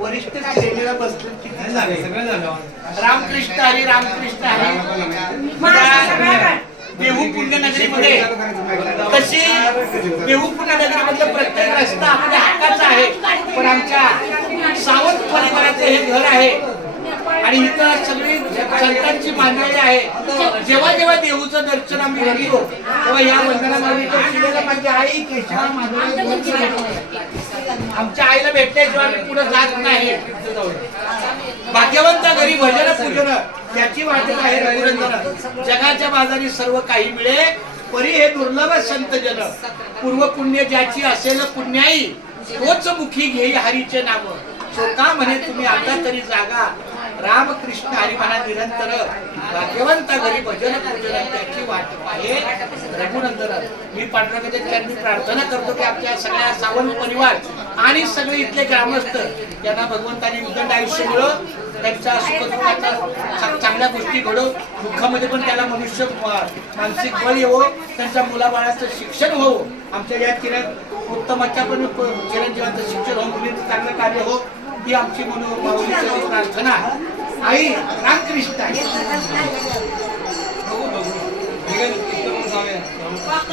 वरिष्ठ श्रेणीला बसले किती झाले. रामकृष्ण हरी रामकृष्ण हरी. देहू पुण्यनगरीमध्ये कशी देहू पुण्यनगरीमधलं प्रत्येक रस्ता आपल्या हक्काचा आहे, पण आमच्या सावंत परिवाराचं हे घर आहे आणि इथं सगळी संतांची मांडणी आहे. जेव्हा जेव्हा देहूचं दर्शन आम्ही घेतो तेव्हा या वंदना माझी आई केशवा माधुरी आमच्या आईला भेटल्याशिवाय आम्ही पुढे जात नाही. भाग्यवंत घरी भजन पूजन त्याची वाट आहे रघुनंदन. जगाच्या बाजारी सर्व काही मिळे परी हे दुर्लभ संत जन. पूर्व पुण्य ज्याची असेल पुण्याई तोच मुखी घेई हरीचे नाम. शोका म्हणे तुम्ही आता तरी जागा रामकृष्ण हरी म्हणा निरंतर. भाग्यवंत घरी भजन पूजन त्याची वाट पाहे रघुनंदन. मी पांडुरंगाच्या चरणी प्रार्थना करतो की आमच्या सगळ्या सावंत परिवार आणि सगळे इथले ग्रामस्थ यांना भगवंताने उदंड आयुष्य मिळो, त्यांच्या सुखदुःखाच्या चांगल्या गोष्टी घडो, दुःखामध्ये पण त्याला मनुष्य मानसिक बळ येवो, त्यांच्या मुलाबाळाचं शिक्षण हो, आमच्या या उत्तमाच्या पण चिरंजीवांचं शिक्षण हो, मुलींचं चांगलं कार्य हो, ही आमची मनोभावनेची प्रार्थना. आई रामकृष्ण.